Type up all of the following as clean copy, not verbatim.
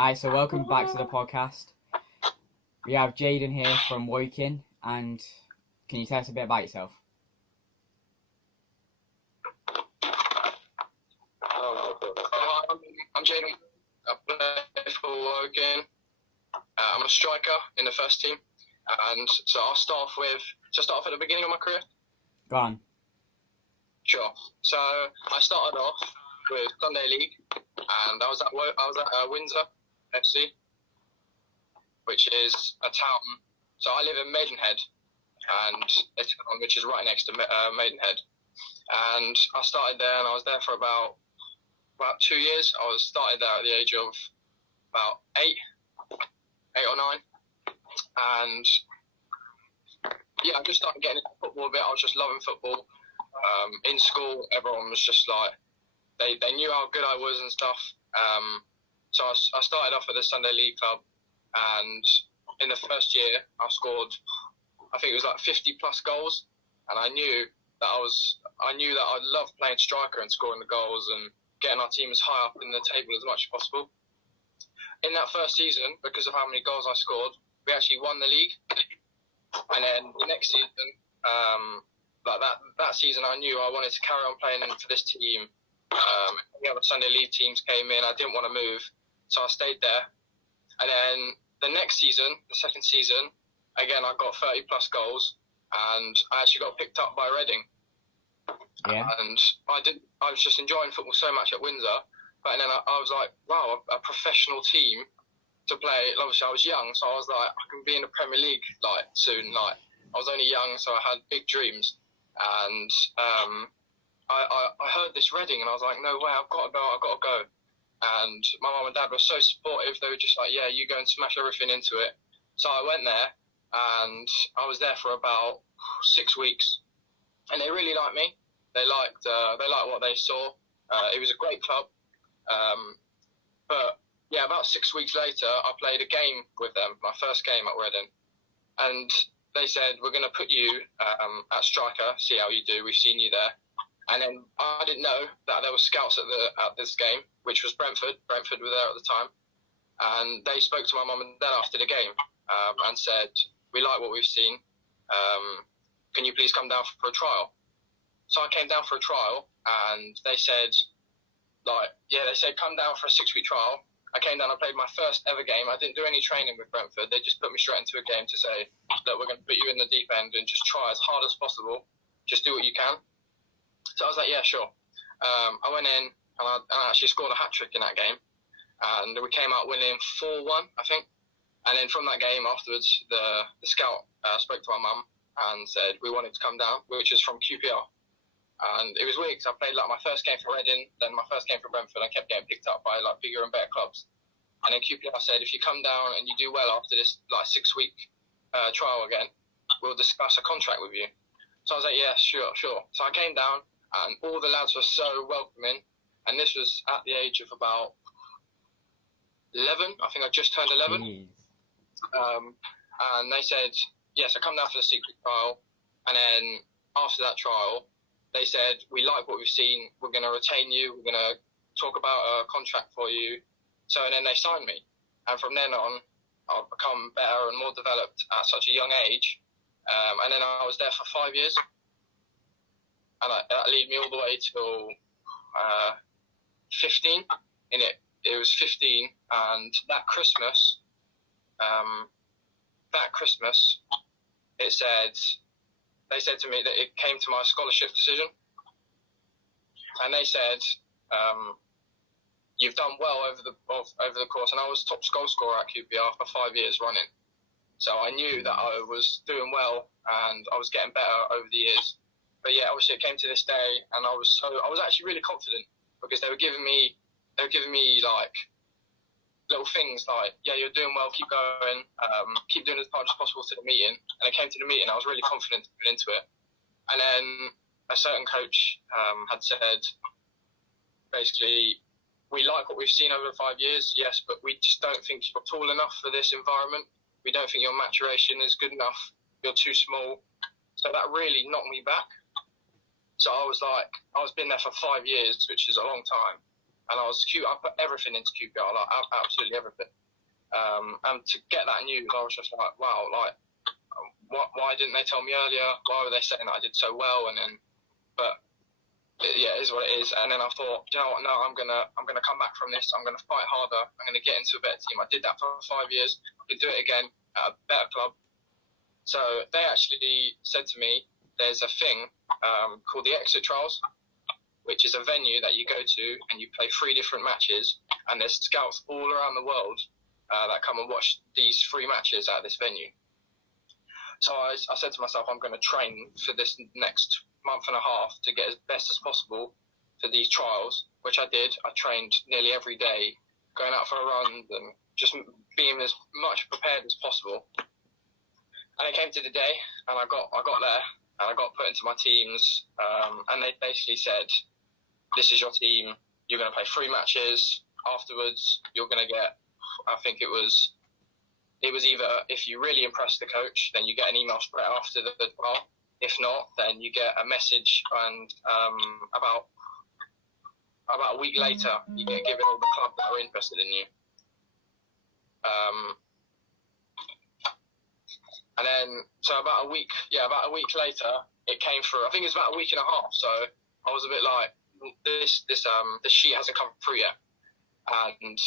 Hi, so welcome back to the podcast. We have Jayden here from Woking, and can you tell us a bit about yourself? I'm Jayden. I play for Woking. I'm a striker in the first team, and so I'll start off at the beginning of my career. Go on. Sure. So I started off with Sunday League, and I was at Windsor FC, which is a town. So I live in Maidenhead, and it's a town which is right next to Maidenhead. And I started there, and I was there for about 2 years. I started there at the age of about eight or nine, and yeah, I just started getting into football a bit. I was just loving football. In school, everyone was just like, they knew how good I was and stuff. So I started off at the Sunday League club, and in the first year, I scored, I think it was like 50 plus goals, and I knew that I loved playing striker and scoring the goals and getting our team as high up in the table as much as possible. In that first season, because of how many goals I scored, we actually won the league. And then the next season, that season, I knew I wanted to carry on playing for this team. The other Sunday League teams came in. I didn't want to move, so I stayed there. And then the next season, the second season, again, I got 30 plus goals, and I actually got picked up by Reading. Yeah. And I was just enjoying football so much at Windsor. But then I was like, wow, a professional team to play. Obviously, I was young, so I was like, I can be in the Premier League soon. I was only young, so I had big dreams. And I heard this Reading, and I was like, no way, I've got to go. And my mum and dad were so supportive. They were just like, yeah, you go and smash everything into it. So I went there, and I was there for about 6 weeks, and they really liked me. They liked what they saw. It was a great club. But yeah, about 6 weeks later, I played a game with them, my first game at Reading, and they said, we're going to put you at striker, see how you do. We've seen you there. And then I didn't know that there were scouts at this game, which was Brentford. Brentford were there at the time. And they spoke to my mum and dad after the game and said, we like what we've seen. Can you please come down for a trial? So I came down for a trial, and they said, come down for a 6-week trial. I came down, I played my first ever game. I didn't do any training with Brentford. They just put me straight into a game to say, look, we're going to put you in the deep end and just try as hard as possible. Just do what you can. So I was like, yeah, sure. I went in, and I actually scored a hat-trick in that game. And we came out winning 4-1, I think. And then from that game afterwards, the scout spoke to my mum and said we wanted to come down, which is from QPR. And it was weird because I played my first game for Reading, then my first game for Brentford. I kept getting picked up by bigger and better clubs. And then QPR said, if you come down and you do well after this 6-week trial again, we'll discuss a contract with you. So I was like, yeah, sure. So I came down, and all the lads were so welcoming. And this was at the age of about 11. I think I just turned 11. And they said, yes, I come down for the 6-week trial. And then after that trial, they said, we like what we've seen. We're going to retain you. We're going to talk about a contract for you. So then they signed me. And from then on, I've become better and more developed at such a young age. And then I was there for 5 years. And that led me all the way till 15. It was 15. And that Christmas, they said to me that it came to my scholarship decision. And they said, you've done well over the course. And I was top goal scorer at QPR for 5 years running. So I knew that I was doing well and I was getting better over the years. But yeah, obviously it came to this day, and I was actually really confident because they were giving me little things like, yeah, you're doing well, keep going, keep doing as hard as possible to the meeting. And I came to the meeting, I was really confident going into it. And then a certain coach had said, basically, we like what we've seen over 5 years, yes, but we just don't think you're tall enough for this environment. We don't think your maturation is good enough. You're too small. So that really knocked me back. So I was been there for 5 years, which is a long time. and I put everything into QPR, like absolutely everything. And to get that news, I was just like, wow, like, why didn't they tell me earlier? Why were they saying that I did so well? But yeah, it is what it is. And then I thought, you know what? No, I'm gonna come back from this. I'm gonna fight harder. I'm gonna get into a better team. I did that for 5 years. I could do it again at a better club. So they actually said to me, there's a thing called the Exit Trials, which is a venue that you go to and you play 3 different matches, and there's scouts all around the world that come and watch these 3 matches at this venue. So I said to myself, I'm going to train for this next month and a half to get as best as possible for these trials, which I did. I trained nearly every day, going out for a run and just being as much prepared as possible. And it came to the day, and I got there, and I got put into my teams, and they basically said, this is your team, you're going to play 3 matches, afterwards you're going to get, I think it was either, if you really impress the coach, then you get an email straight after the trial. If not, then you get a message, and about a week later, you get given all the clubs that are interested in you. And then, so about a week later, it came through. I think it was about a week and a half. So I was a bit like, this sheet hasn't come through yet. And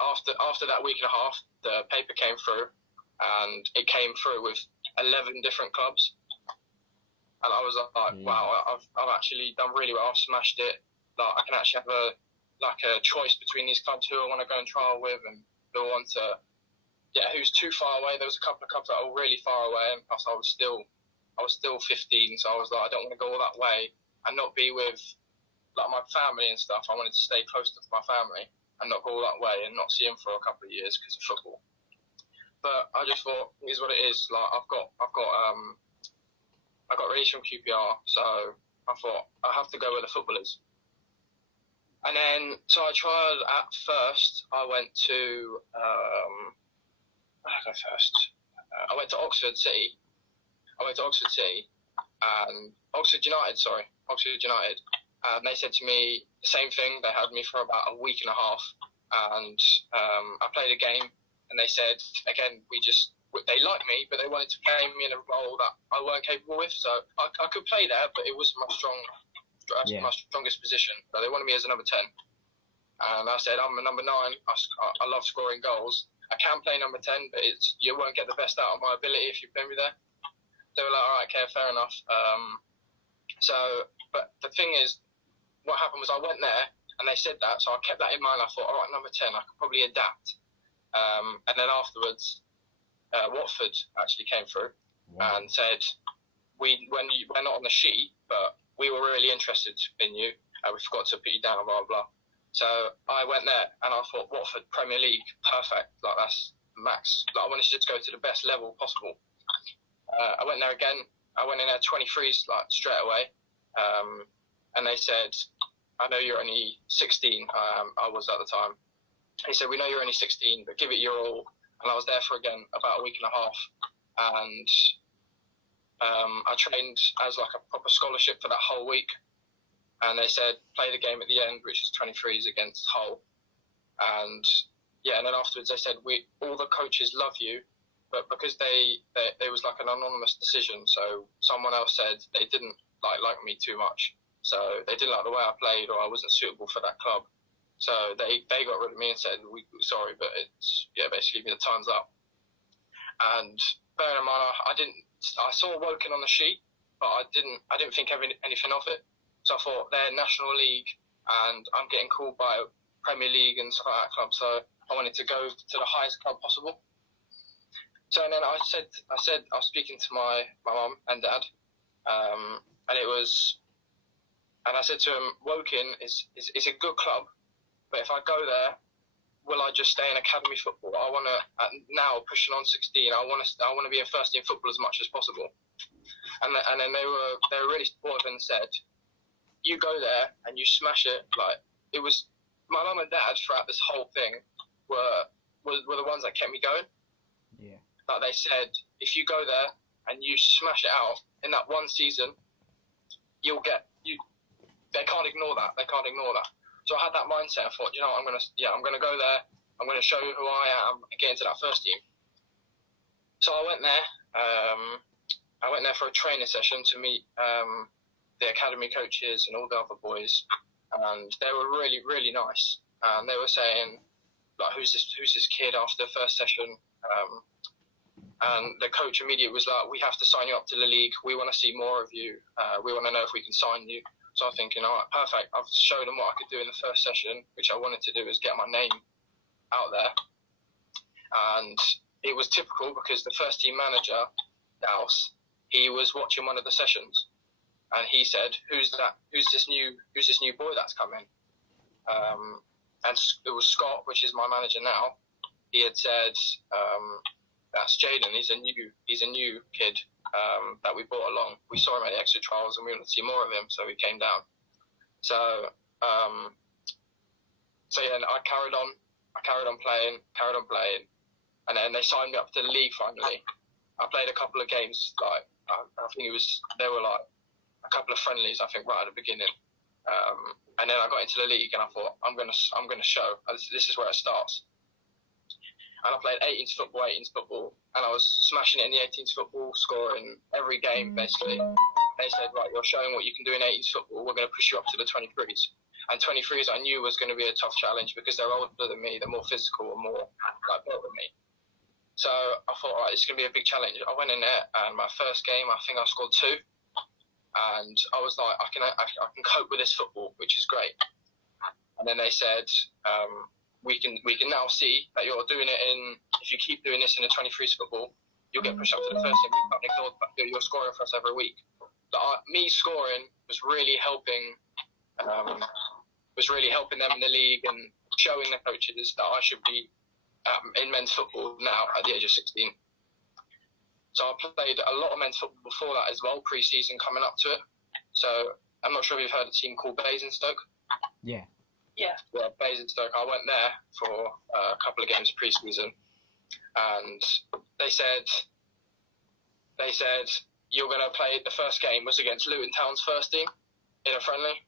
after that week and a half, the paper came through, and it came through with 11 different clubs. And I was like, wow, I've actually done really well. I've smashed it. Like, I can actually have a choice between these clubs who I want to go and trial with, and who I want to. Yeah, who's too far away. There was a couple of clubs that were really far away, and plus I was still 15, so I was like, I don't want to go all that way and not be with like my family and stuff. I wanted to stay close to my family and not go all that way and not see them for a couple of years because of football. But I just thought, here's what it is. Like, I got released from QPR, so I thought I have to go where the football is. And then, so I tried at first. I went to I went to Oxford City. And Oxford United. And they said to me the same thing. They had me for about a week and a half, and I played a game, and they said, again, they liked me, but they wanted to play me in a role that I weren't capable with. So I could play there, but it wasn't my strongest position. So they wanted me as a number 10. And I said, I'm a number 9. I love scoring goals. I can play number 10, but you won't get the best out of my ability if you play me there. They were like, all right, okay, fair enough. But the thing is, what happened was I went there, and they said that, so I kept that in mind. I thought, all right, number 10, I could probably adapt. And then afterwards, Watford actually came through and said, we're not on the sheet, but we were really interested in you. We forgot to put you down, blah, blah. So I went there, and I thought, Watford, Premier League, perfect. Like, that's max. Like, I wanted to just go to the best level possible. I went there again. I went in there 23s, like, straight away. And they said, I know you're only 16. I was at the time. He said, we know you're only 16, but give it your all. And I was there for, again, about a week and a half. And I trained as, like, a proper scholarship for that whole week. And they said, play the game at the end, which was 23s against Hull. And, yeah, and then afterwards they said, all the coaches love you, but because it was like an anonymous decision, so someone else said they didn't like me too much. So they didn't like the way I played, or I wasn't suitable for that club. So they got rid of me and said, we're sorry, but basically the time's up. And bearing in mind, I saw Woking on the sheet, but I didn't think anything of it. So I thought, they're National League, and I'm getting called by Premier League and stuff like that club, so I wanted to go to the highest club possible. So then I was speaking to my mum and dad, and I said to him, Woking is a good club, but if I go there, will I just stay in academy football? I want to, now pushing on 16, I want to be in first team football as much as possible. And then they were really supportive and said, you go there and you smash it. Like, it was my mum and dad throughout this whole thing were the ones that kept me going. Yeah. Like, they said, if you go there and you smash it out in that one season, you'll get they can't ignore that. They can't ignore that. So I had that mindset. I thought, I'm gonna go there. I'm gonna show who I am and get into that first team. So I went there. I went there for a training session to meet the academy coaches and all the other boys, and they were really, really nice. And they were saying, like, who's this kid after the first session? And the coach immediately was like, we have to sign you up to the league. We want to see more of you. We want to know if we can sign you. So I'm thinking, all right, perfect. I've showed them what I could do in the first session, which I wanted to do is get my name out there. And it was typical because the first team manager, Dallas, he was watching one of the sessions, and he said, "Who's that? Who's this new boy that's coming?" And it was Scott, which is my manager now. He had said, "That's Jayden. He's a new kid that we brought along. We saw him at the extra trials, and we wanted to see more of him, so he came down." So yeah, and I carried on playing, and then they signed me up to the league finally. I played a couple of games, like I think there were like a couple of friendlies, I think, right at the beginning. And then I got into the league, and I thought, I'm gonna show. This is where it starts. And I played 18s football, and I was smashing it in the 18s football, scoring every game basically. They said, right, you're showing what you can do in 18s football. We're going to push you up to the 23s. And 23s I knew was going to be a tough challenge because they're older than me, they're more physical and more like built than me. So I thought, all right, it's going to be a big challenge. I went in there, and my first game, I think I scored 2. And I was like, I can cope with this football, which is great. And then they said, we can now see that you're doing it if you keep doing this in the 23s football, you'll get pushed up to the first team. We can't ignore the fact that you're scoring for us every week. Me scoring was really helping them in the league and showing the coaches that I should be in men's football now at the age of 16. So I played a lot of men's football before that as well, pre-season coming up to it. So I'm not sure if you've heard a team called Basingstoke. Yeah. Yeah, Basingstoke. I went there for a couple of games pre-season, and they said you're going to play. The first game was against Luton Town's first team in a friendly.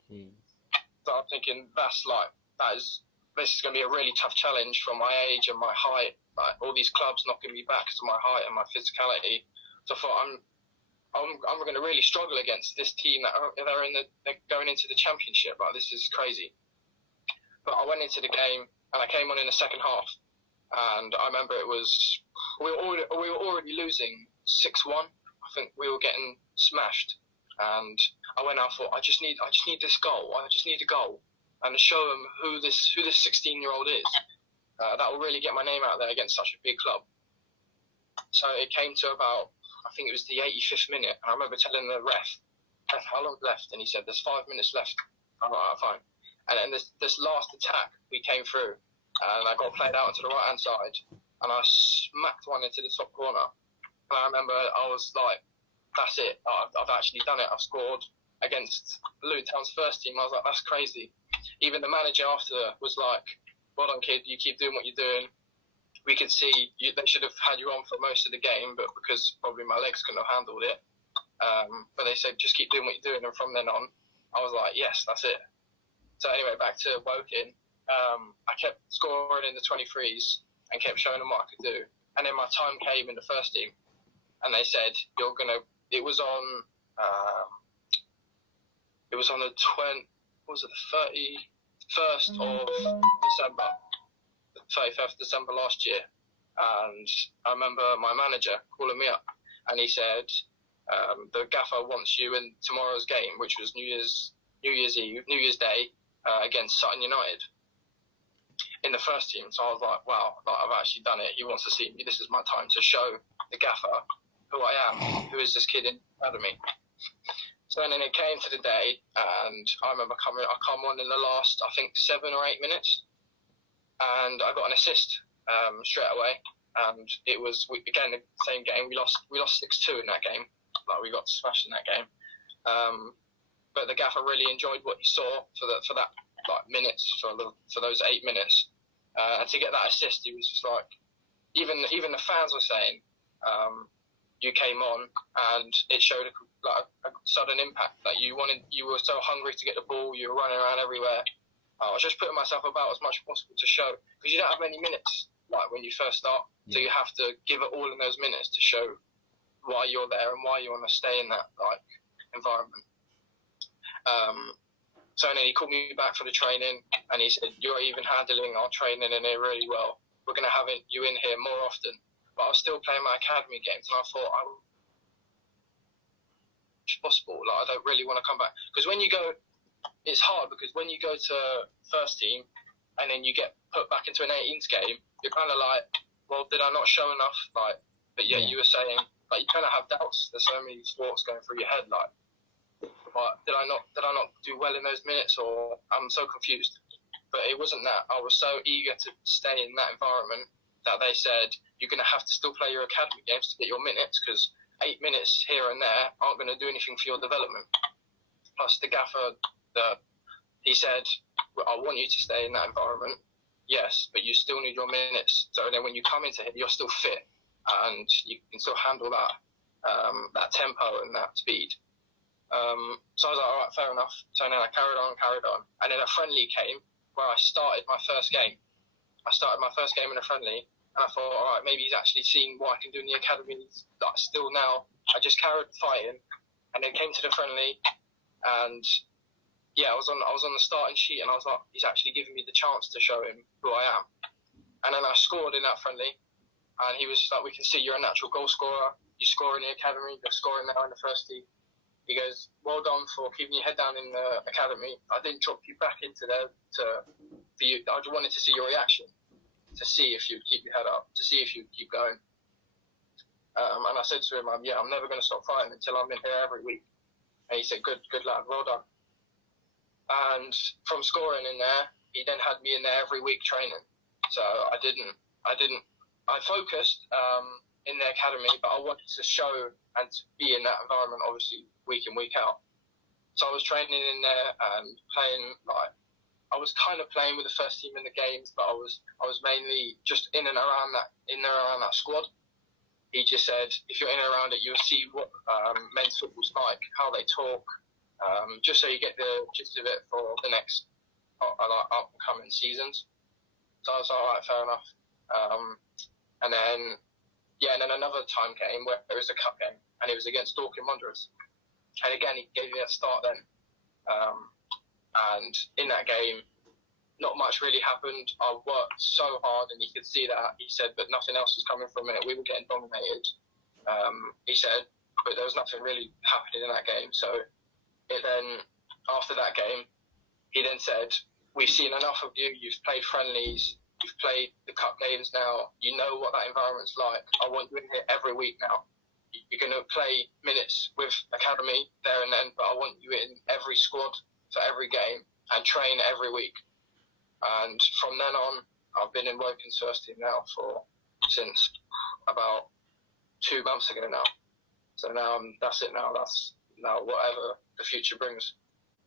So I'm thinking this is going to be a really tough challenge for my age and my height. Like, all these clubs knocking me back to my height and my physicality. So I thought I'm going to really struggle against this team they're going into the championship. Like, this is crazy. But I went into the game, and I came on in the second half, and I remember we were already losing 6-1. I think we were getting smashed, and I went out for I just need this goal. I just need a goal, and to show them who this 16-year-old is. That will really get my name out there against such a big club. So it came to about, I think it was the 85th minute, and I remember telling the ref how long left, and he said there's 5 minutes left. I'm like, fine. And then this last attack, we came through, and I got played out to the right-hand side, and I smacked one into the top corner. And I remember I was like, that's it. I've actually done it. I've scored against Luton Town's first team. I was like, that's crazy. Even the manager after was like, well done, kid. You keep doing what you're doing. We could see they should have had you on for most of the game, but because probably my legs couldn't have handled it. But they said, just keep doing what you're doing. And from then on, I was like, yes, that's it. So anyway, back to Woking, I kept scoring in the 23s and kept showing them what I could do. And then my time came in the first team, and they said, it was on the 31st of December, the 31st of December last year. And I remember my manager calling me up, and he said, the gaffer wants you in tomorrow's game, which was New Year's Day, against Sutton United in the first team. So I was like, wow, I've actually done it. He wants to see me. This is my time to show the gaffer who I am, who is this kid in the academy. So then it came to the day, and I remember I come on in the last, I think, 7 or 8 minutes, and I got an assist straight away. And it was, again, the same game. We lost 6-2 in that game. Like, we got smashed in that game. But the gaffer really enjoyed what he saw for that like minutes, for those 8 minutes, and to get that assist, he was just like, even the fans were saying, you came on, and it showed like a sudden impact. Like you were so hungry to get the ball, you were running around everywhere. I was just putting myself about as much as possible to show, because you don't have many minutes like when you first start, so you have to give it all in those minutes to show why you're there and why you want to stay in that like environment. So then he called me back for the training, and he said, "You're even handling our training in here really well. We're going to have you in here more often." But I was still playing my academy games, and I thought, it's possible. Like, I don't really want to come back, because when you go, it's hard, because when you go to first team and then you get put back into an 18s game, you're kind of like, well, did I not show enough? Like, but yet you were saying, like, you kind of have doubts. There's so many thoughts going through your head, like, but did I not do well in those minutes, or I'm so confused. But it wasn't that. I was so eager to stay in that environment that they said, you're going to have to still play your academy games to get your minutes, because 8 minutes here and there aren't going to do anything for your development. Plus the gaffer, he said, well, I want you to stay in that environment, yes, but you still need your minutes. So then when you come into here, you're still fit, and you can still handle that tempo and that speed. So I was like, all right, fair enough. So then I carried on. And then a friendly came where I started my first game. I started my first game in a friendly, and I thought, all right, maybe he's actually seen what I can do in the academy. Like, still now, I just carried fighting, and then came to the friendly, and yeah, I was on the starting sheet, and I was like, he's actually giving me the chance to show him who I am. And then I scored in that friendly, and he was just like, we can see you're a natural goal scorer. You score in the academy, you're scoring now in the first team. He goes, well done for keeping your head down in the academy. I didn't drop you back into there for you. I just wanted to see your reaction, to see if you'd keep your head up, to see if you'd keep going. And I said to him, I'm never going to stop fighting until I'm in here every week. And he said, good lad, well done. And from scoring in there, he then had me in there every week training. So I focused in the academy, but I wanted to show and to be in that environment, obviously, week in, week out. So I was training in there and playing, like, I was kind of playing with the first team in the games, but I was mainly just in and around that squad. He just said, if you're in and around it, you'll see what men's football's like, how they talk, just so you get the gist of it for the next upcoming seasons. So I was like, all right, fair enough. And then another time came where it was a cup game, and it was against Dorking Wanderers. And again, he gave me a start then. And in that game, not much really happened. I worked so hard, and he could see that. He said, but nothing else was coming from it. We were getting dominated. He said, but there was nothing really happening in that game. So after that game, he then said, we've seen enough of you. You've played friendlies. You've played the cup games now. You know what that environment's like. I want you in here every week now. You're going to play minutes with academy there and then, but I want you in every squad for every game and train every week. And from then on, I've been in Wokin's first team now since about 2 months ago now. So now that's it now. That's now whatever the future brings.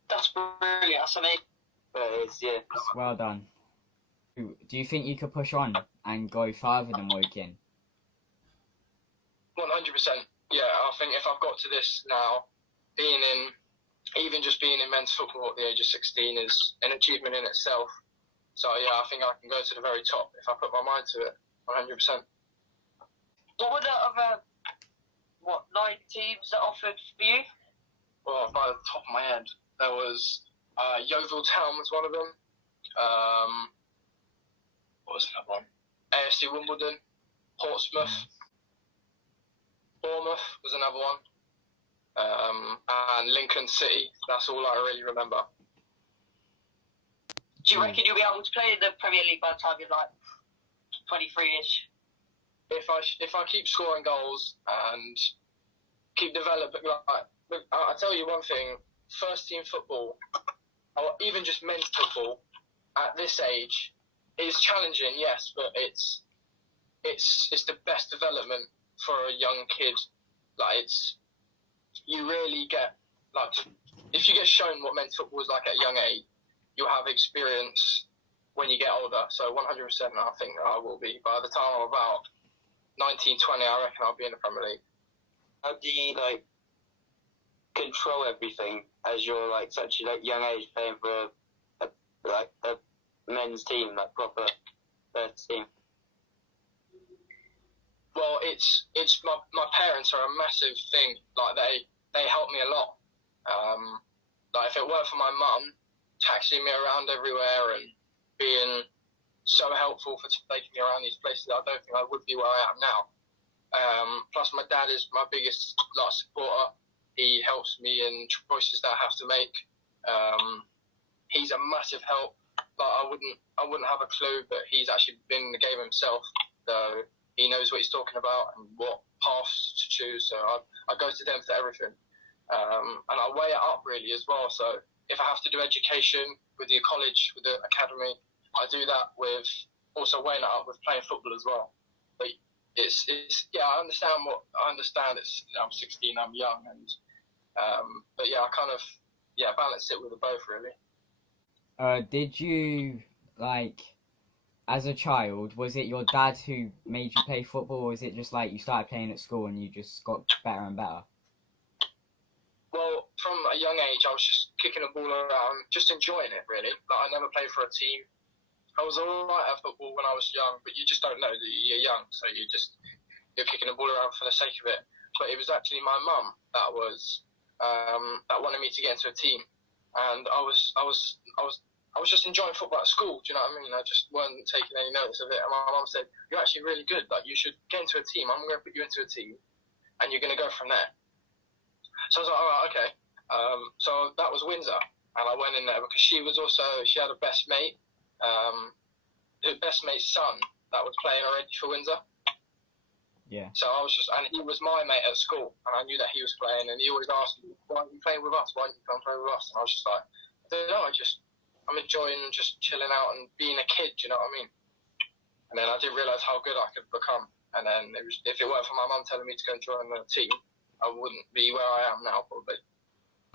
That's brilliant. That's amazing. It is, yeah. Well done. Do you think you could push on and go further than Woking? 100%. Yeah, I think if I've got to this now, even just being in men's football at the age of 16 is an achievement in itself. So yeah, I think I can go to the very top if I put my mind to it, 100%. What were the other, 9 teams that offered for you? Well, by the top of my head, there was Yeovil Town was one of them. What was another one? AFC Wimbledon, Portsmouth, Bournemouth was another one, and Lincoln City. That's all I really remember. Do you reckon you'll be able to play in the Premier League by the time you're like 23-ish? If I keep scoring goals and keep developing, I tell you one thing: first team football, or even just men's football, at this age, is challenging, yes, but it's the best development for a young kid. Like, you really get, like, if you get shown what men's football is like at a young age, you'll have experience when you get older. So 100%, I think I will be. By the time I'm about 19, 20, I reckon I'll be in the Premier League. How do you, like, control everything as you're like such a young age playing for a men's team, like proper first team? Well, it's my parents are a massive thing. Like they help me a lot. Like if it weren't for my mum taxiing me around everywhere and being so helpful for taking me around these places, I don't think I would be where I am now. Plus, my dad is my biggest supporter. He helps me in choices that I have to make. He's a massive help. Like I wouldn't have a clue, but he's actually been in the game himself, so he knows what he's talking about and what paths to choose. So I go to them for everything, and I weigh it up really as well. So if I have to do education with the college, with the academy, I do that with also weighing it up with playing football as well. But it's I understand. I'm 16, I'm young, and but yeah, I kind of balance it with the both really. Did you, like, as a child, was it your dad who made you play football, or was it just like you started playing at school and you just got better and better? Well, from a young age, I was just kicking a ball around, just enjoying it really. Like I never played for a team. I was alright at football when I was young, but you just don't know that you're young, so you're kicking a ball around for the sake of it. But it was actually my mum that wanted me to get into a team, and I was just enjoying football at school. Do you know what I mean? I just weren't taking any notice of it. And my mum said, "You're actually really good. Like you should get into a team. I'm going to put you into a team, and you're going to go from there." So I was like, "All right, okay." So that was Windsor, and I went in there because she had a best mate. Her best mate's son that was playing already for Windsor. Yeah. So and he was my mate at school, and I knew that he was playing, and he always asked me, "Why are you playing with us? Why don't you come play with us?" And I was just like, "I don't know, I'm enjoying just chilling out and being a kid, you know what I mean?" And then I didn't realise how good I could become. And then if it weren't for my mum telling me to go and join the team, I wouldn't be where I am now, probably.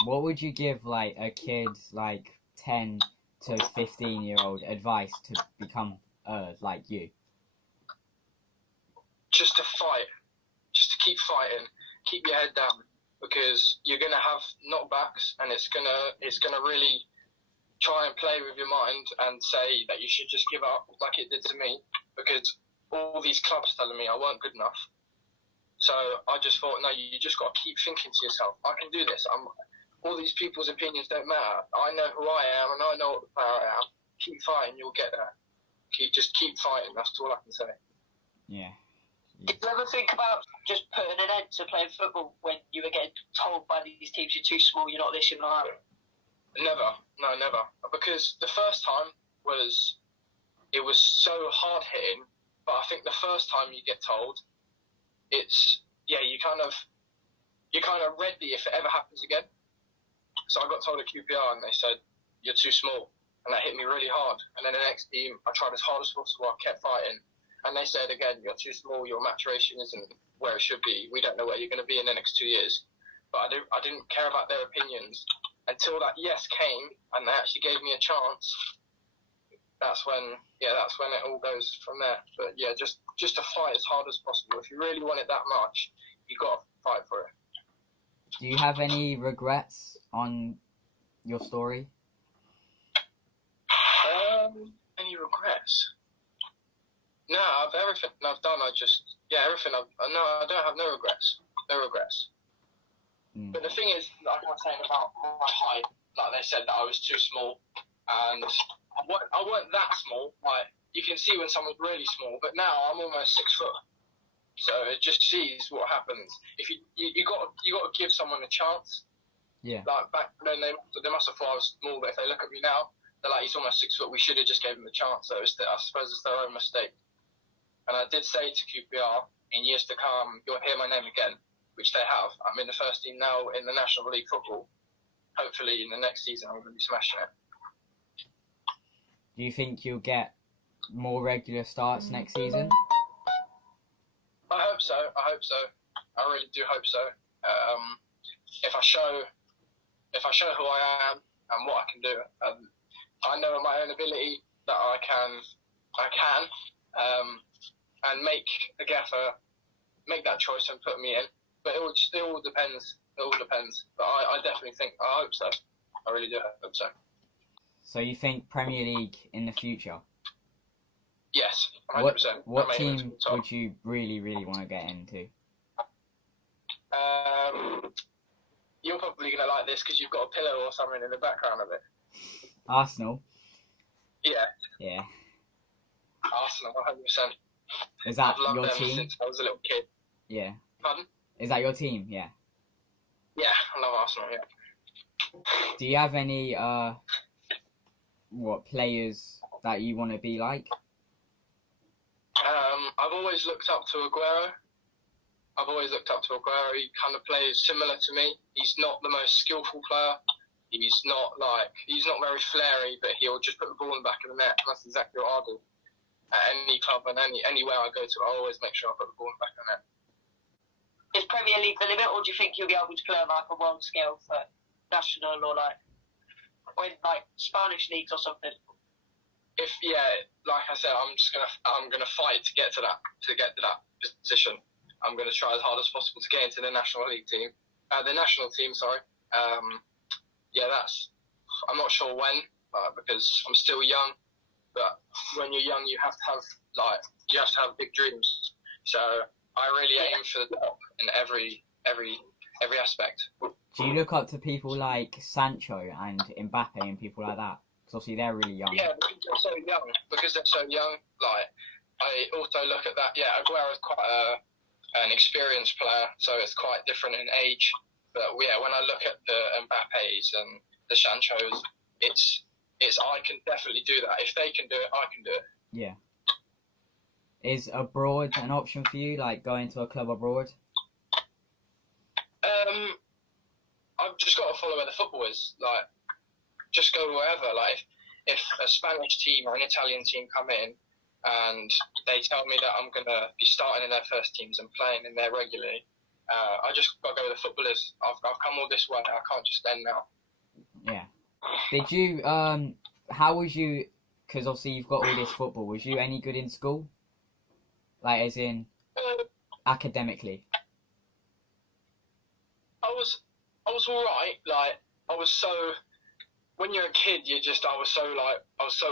What would you give, like, a kid, like, 10 to 15-year-old advice to become, like you? Just to fight. Just to keep fighting. Keep your head down. Because you're going to have knockbacks, and it's gonna really try and play with your mind and say that you should just give up like it did to me, because all these clubs telling me I weren't good enough. So I just thought, no, you just got to keep thinking to yourself, I can do this. All these people's opinions don't matter. I know who I am and I know what the player I am. Keep fighting, you'll get there. Just keep fighting, that's all I can say. Yeah. Did you ever think about just putting an end to playing football when you were getting told by these teams you're too small, you're not this, you're not that? Never. No, never. Because the first time it was so hard hitting, but I think the first time you get told, you kind of ready if it ever happens again. So I got told at QPR and they said, "You're too small." And that hit me really hard. And then the next team, I tried as hard as possible, I kept fighting. And they said again, "You're too small, your maturation isn't where it should be. We don't know where you're going to be in the next 2 years." But I didn't care about their opinions until that yes came and they actually gave me a chance. That's when it all goes from there. But yeah, just to fight as hard as possible. If you really want it that much, you got to fight for it. Do you have any regrets on your story? Any regrets? No, everything I've done, I don't have no regrets. No regrets. But the thing is, like I was saying about my height, like they said that I was too small, and I weren't that small. Like you can see when someone's really small, but now I'm almost 6 foot. So it just sees what happens. If you got to give someone a chance. Yeah. Like back then, they must have thought I was small, but if they look at me now, they're like, "He's almost 6 foot. We should have just gave him a chance." So I suppose it's their own mistake. And I did say to QPR, in years to come, you'll hear my name again, which they have. I'm in the first team now in the National League football. Hopefully in the next season I'm going to be smashing it. Do you think you'll get more regular starts next season? I hope so. I really do hope so. If I show who I am and what I can do, I know in my own ability that I can, and make a gaffer make that choice and put me in. But it all depends It all depends. But I definitely think, I hope so. I really do hope so. So you think Premier League in the future? Yes, 100%. What team would you really, really want to get into? You're probably going to like this because you've got a pillow or something in the background of it. Arsenal? Yeah. Yeah. Arsenal, 100%. Is that I've loved your them team? since I was a little kid. Yeah. Pardon? Is that your team? Yeah. Yeah, I love Arsenal, yeah. Do you have any players that you want to be like? I've always looked up to Aguero. He kind of plays similar to me. He's not the most skillful player. He's not very flary, but he'll just put the ball in the back of the net. That's exactly what I'll do. At any club and anywhere I go to, I always make sure I put the ball in the back of the net. Is Premier League the limit, or do you think you'll be able to play on like a world scale for national or in like Spanish leagues or something? Like I said, I'm gonna fight to get to that position. I'm gonna try as hard as possible to get into the national team. Sorry. I'm not sure when, because I'm still young. But when you're young, you have to have big dreams. So I really aim for the top in every aspect. Do you look up to people like Sancho and Mbappe and people like that? Because obviously they're really young. Yeah, because they're so young. Like, I also look at that. Yeah, Aguero is quite an experienced player, so it's quite different in age. But yeah, when I look at the Mbappes and the Sanchos, it's I can definitely do that. If they can do it, I can do it. Yeah. Is abroad an option for you, like going to a club abroad? I've just got to follow where the football is. Like, just go wherever. Like, if a Spanish team or an Italian team come in and they tell me that I'm going to be starting in their first teams and playing in there regularly, I just got to go where the football is. I've come all this way. I can't just end now. Yeah. Did you, how was you, because obviously you've got all this football, was you any good in school? Like, as in, academically? I was alright. Like, when you're a kid, I was so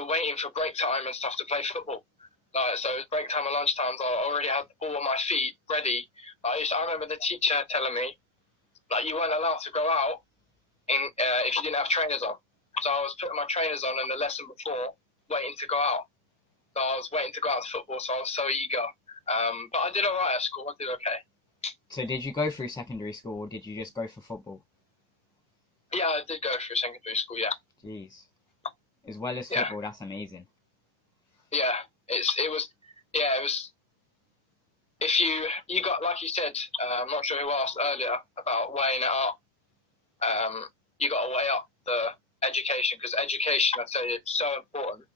waiting for break time and stuff to play football. Like, so it was break time and lunch times, I already had the ball on my feet, ready. I remember the teacher telling me, like, you weren't allowed to go out if you didn't have trainers on. So I was putting my trainers on in the lesson before, waiting to go out. So I was waiting to go out to football, so I was so eager. But I did alright at school, I did okay. So did you go through secondary school, or did you just go for football? Yeah, I did go through secondary school, yeah. Jeez. As well as football, that's amazing. Yeah, it was, if you got, like you said, I'm not sure who asked earlier about weighing it up, you got to weigh up the education, because education, I'd say, is so important.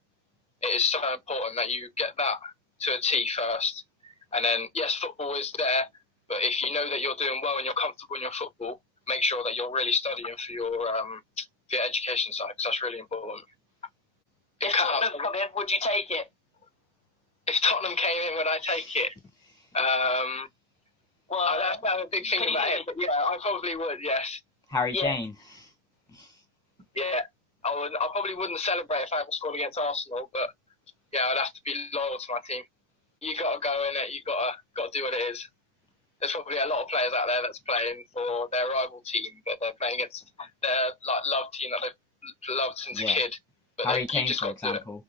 It is so important that you get that to a T first. And then, yes, football is there, but if you know that you're doing well and you're comfortable in your football, make sure that you're really studying for your education side, because that's really important. If Tottenham come in, would you take it? If Tottenham came in, would I take it? I'd have a big thing about it, but yeah, I probably would, yes. Harry Kane. Yeah, I probably wouldn't celebrate if I ever scored against Arsenal, but yeah, I'd have to be loyal to my team. You got to go in it. You got to do what it is. There's probably a lot of players out there that's playing for their rival team, but they're playing against their loved team that they've loved since a kid. But Harry Kane, for example.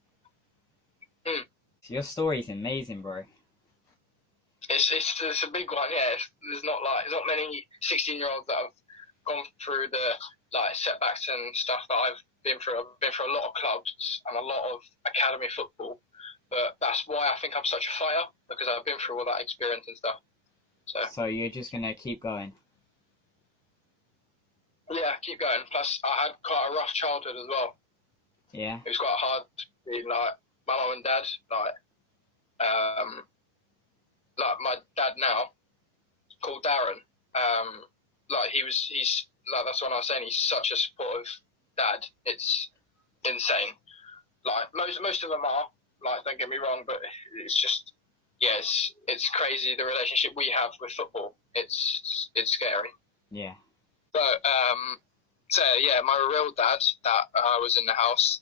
So your story's amazing, bro. It's a big one, yeah. There's not many 16-year-olds that have gone through the setbacks and stuff that I've been through. I've been through a lot of clubs and a lot of academy football, but that's why I think I'm such a fighter, because I've been through all that experience and stuff. So you're just gonna keep going? Yeah, keep going. Plus, I had quite a rough childhood as well. Yeah. It was quite hard being my mum and dad, my dad now, called Darren. He's that's what I was saying. He's such a supportive dad. It's insane. Like most of them are. Like, don't get me wrong, but it's just. Yes, it's crazy the relationship we have with football. It's scary. Yeah. So yeah, my real dad that was in the house.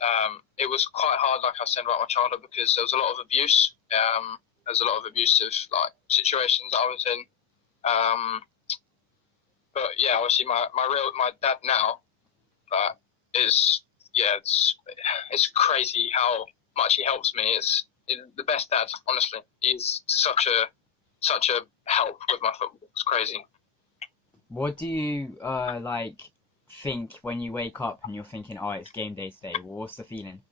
It was quite hard, like I said about my childhood, because there was a lot of abuse. There was a lot of abusive situations that I was in. But yeah, obviously my dad now, it's crazy how much he helps me. It's the best dad, honestly. He's such a help with my football. It's crazy. What do you think when you wake up and you're thinking, oh, it's game day today? What's the feeling?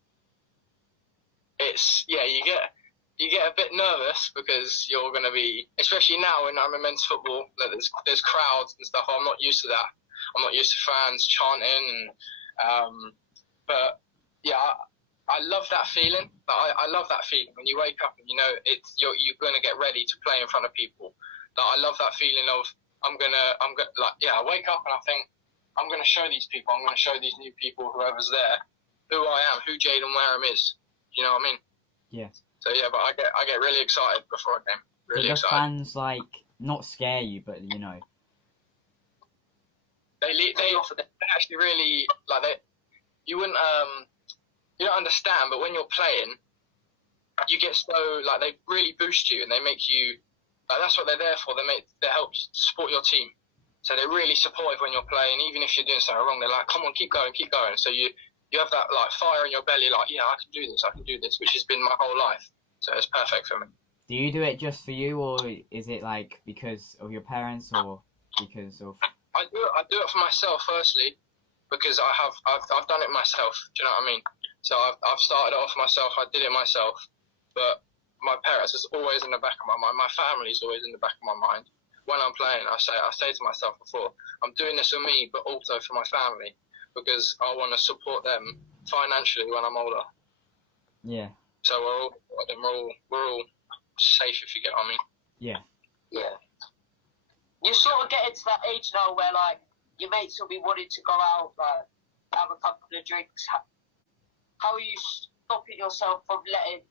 You get a bit nervous because you're going to be, especially now when I'm in men's football, there's crowds and stuff. I'm not used to that. I'm not used to fans chanting, but yeah, I love that feeling. I love that feeling when you wake up and you know you're going to get ready to play in front of people. I love that feeling of I wake up and I think I'm going to show these people, I'm going to show these new people, whoever's there, who I am, who Jayden Wareham is. You know what I mean? Yeah. So yeah, but I get really excited before a game. Really do the excited. fans not scare you, but you know? They actually really you wouldn't you don't understand, but when you're playing, you get so they really boost you and they make you that's what they're there for. They help support your team. So they're really supportive when you're playing, even if you're doing something wrong. They're like, come on, keep going. So you have that fire in your belly, yeah, I can do this, which has been my whole life. So it's perfect for me. Do you do it just for you, or is it because of your parents, or because of? I do it for myself firstly, because I've done it myself. Do you know what I mean? So I've started it off myself. I did it myself, but my parents is always in the back of my mind. My family's always in the back of my mind. When I'm playing, I say to myself before, I'm doing this for me, but also for my family, because I want to support them financially when I'm older. Yeah. So we're all safe, if you get what I mean. Yeah. Yeah. You sort of get into that age now where your mates will be wanting to go out, have a couple of drinks. How are you stopping yourself from letting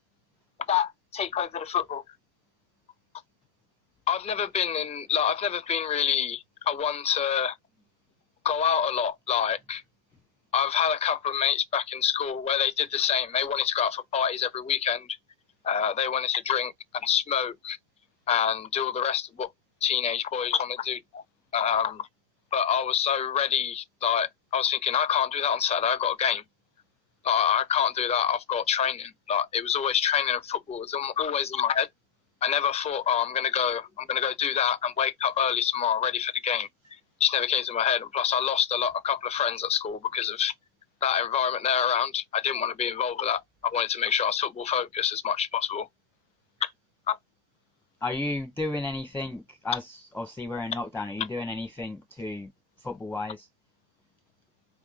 that take over the football? I've never been really a one to go out a lot. I've had a couple of mates back in school where they did the same. They wanted to go out for parties every weekend. They wanted to drink and smoke and do all the rest of what teenage boys want to do. But I was so ready. I was thinking, I can't do that on Saturday. I've got a game. I can't do that. I've got training. It was always training and football. It was always in my head. I never thought, I'm gonna go do that and wake up early tomorrow, ready for the game. It just never came to my head. And plus, I lost a couple of friends at school because of that environment there around. I didn't want to be involved with that. I wanted to make sure I was football focused as much as possible. Are you doing anything, as obviously we're in lockdown, are you doing anything to football-wise?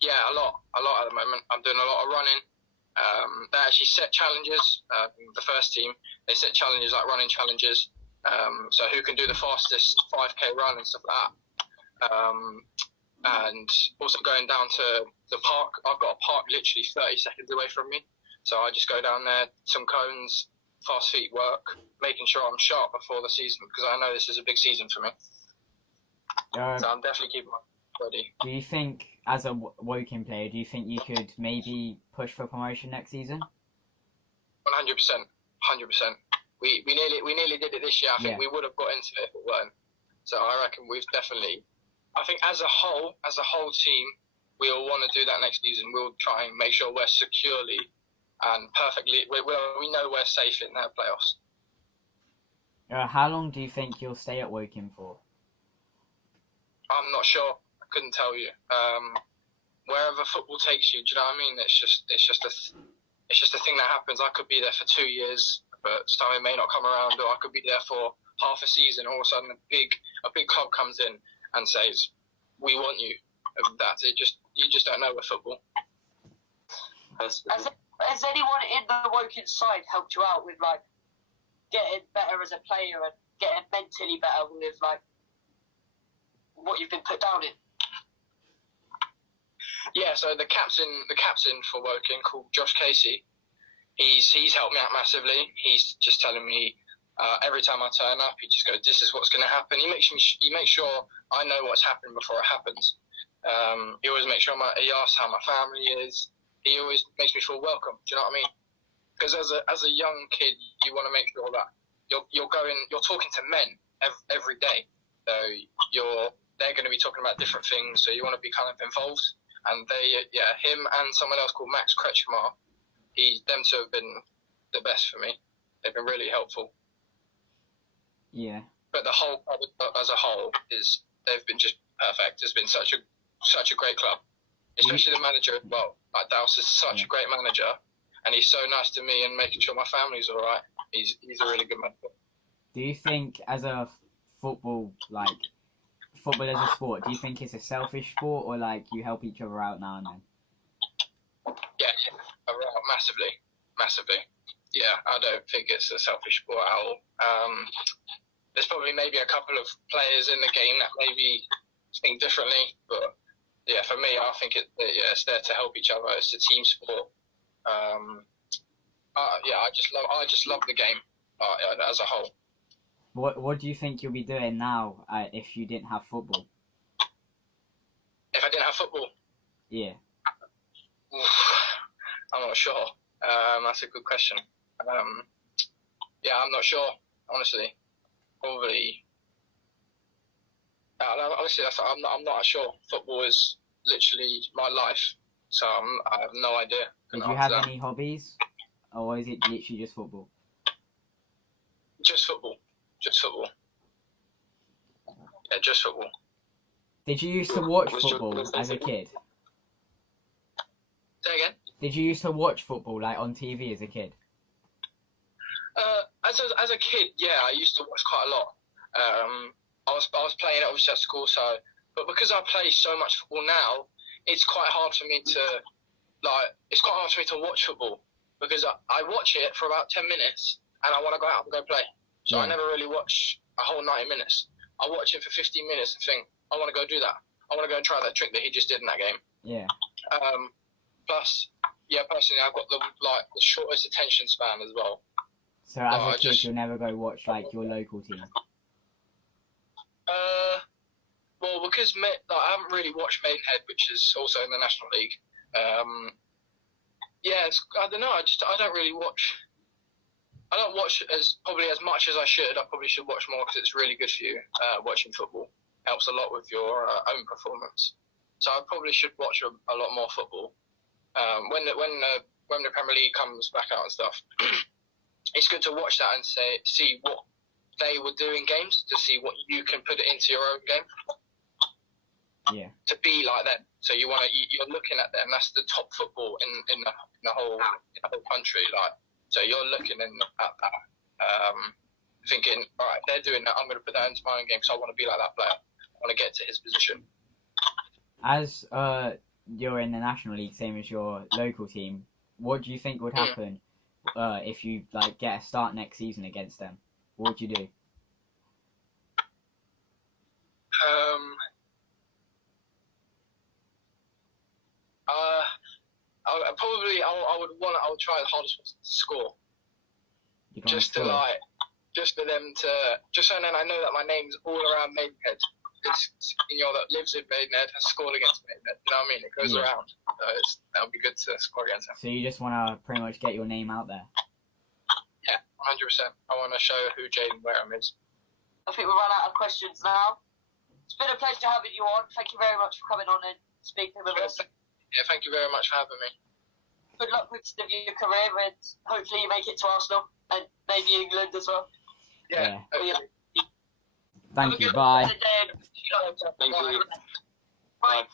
Yeah, a lot at the moment. I'm doing a lot of running. They actually set challenges. The first team, they set challenges like running challenges. So who can do the fastest 5K run and stuff like that. And also going down to the park. I've got a park literally 30 seconds away from me. So I just go down there, some cones, fast feet work, making sure I'm sharp before the season, because I know this is a big season for me. So I'm definitely keeping myself ready. Do you think, as a Woking player, do you think you could maybe push for promotion next season? 100%. We nearly did it this year. I think we would have got into it if it weren't. So I reckon we've definitely. I think as a whole team, we all want to do that next season. We'll try and make sure we're securely and perfectly. We know we're safe in their playoffs. How long do you think you'll stay at Woking for? I'm not sure. I couldn't tell you. Wherever football takes you, do you know what I mean? It's just a thing that happens. I could be there for 2 years, but something may not come around, or I could be there for half a season. All of a sudden, a big club comes in and says, "We want you." You just don't know with football. Has anyone in the Woking side helped you out with getting better as a player and getting mentally better with what you've been put down in? Yeah, so the captain for Woking, called Josh Casey, he's helped me out massively. He's just telling me every time I turn up, he just goes, "This is what's going to happen." He makes sure I know what's happening before it happens. He always makes sure he asks how my family is. He always makes me feel welcome. Do you know what I mean? Because as a young kid, you want to make sure that you're talking to men every day. So they're going to be talking about different things. So you want to be kind of involved. And him and someone else called Max Kretschmar, them two have been the best for me. They've been really helpful. Yeah. But the whole club as a whole they've been just perfect. It's been such a great club, especially the manager as well. Like Dowse is such a great manager, and he's so nice to me and making sure my family's all right. He's a really good manager. Do you think as a football as a sport, do you think it's a selfish sport, or like you help each other out now and then? Yeah, massively. Yeah, I don't think it's a selfish sport at all. There's probably maybe a couple of players in the game that maybe think differently, but yeah, for me, I think it's there to help each other. It's a team sport. I just love the game as a whole. What do you think you'll be doing now if you didn't have football? If I didn't have football? Yeah. I'm not sure. That's a good question. I'm not sure, honestly. Probably. Honestly, I'm not sure. Football is literally my life, so I have no idea. Did you have any hobbies, or is it literally just football? Just football. Yeah, just football. Did you used to watch football as a kid? Say again? Did you used to watch football like on TV as a kid? As a kid, yeah, I used to watch quite a lot. I was playing it obviously at school, but because I play so much football now, it's quite hard for me to watch football, because I watch it for about 10 minutes and I want to go out and go play. So I never really watch a whole 90 minutes. I watch it for 15 minutes and think, I want to go do that. I want to go and try that trick that he just did in that game. Yeah. Plus, personally, I've got the shortest attention span as well. So as a kid, you'll never go watch like your local team? Well, because I haven't really watched Maidenhead, which is also in the National League. I don't know. I don't really watch. I don't watch as much as I should. I probably should watch more because it's really good for you. Watching football helps a lot with your own performance. So I probably should watch a lot more football. When the Premier League comes back out and stuff, it's good to watch that and see what they would do in games, to see what you can put it into your own game. Yeah. To be like them. So you're looking at them. That's the top football in the whole country. So you're looking at that, thinking, all right, they're doing that. I'm going to put that into my own game because I want to be like that player. I want to get to his position. As you're in the National League, same as your local team, what do you think would happen if you get a start next season against them? What would you do? I would try the hardest to score. Just for them to, just so then I know that my name's all around Maidenhead. That lives in Maidenhead has scored against Maidenhead. You know what I mean? It goes around. That would be good to score against them. So you just want to pretty much get your name out there? Yeah, 100%. I want to show who Jayden Wareham is. I think we've run out of questions now. It's been a pleasure having you on. Thank you very much for coming on and speaking with us. Yeah, thank you very much for having me. Good luck with your career, and hopefully you make it to Arsenal and maybe England as well. Yeah. Thank you. Bye. Thank you. Bye.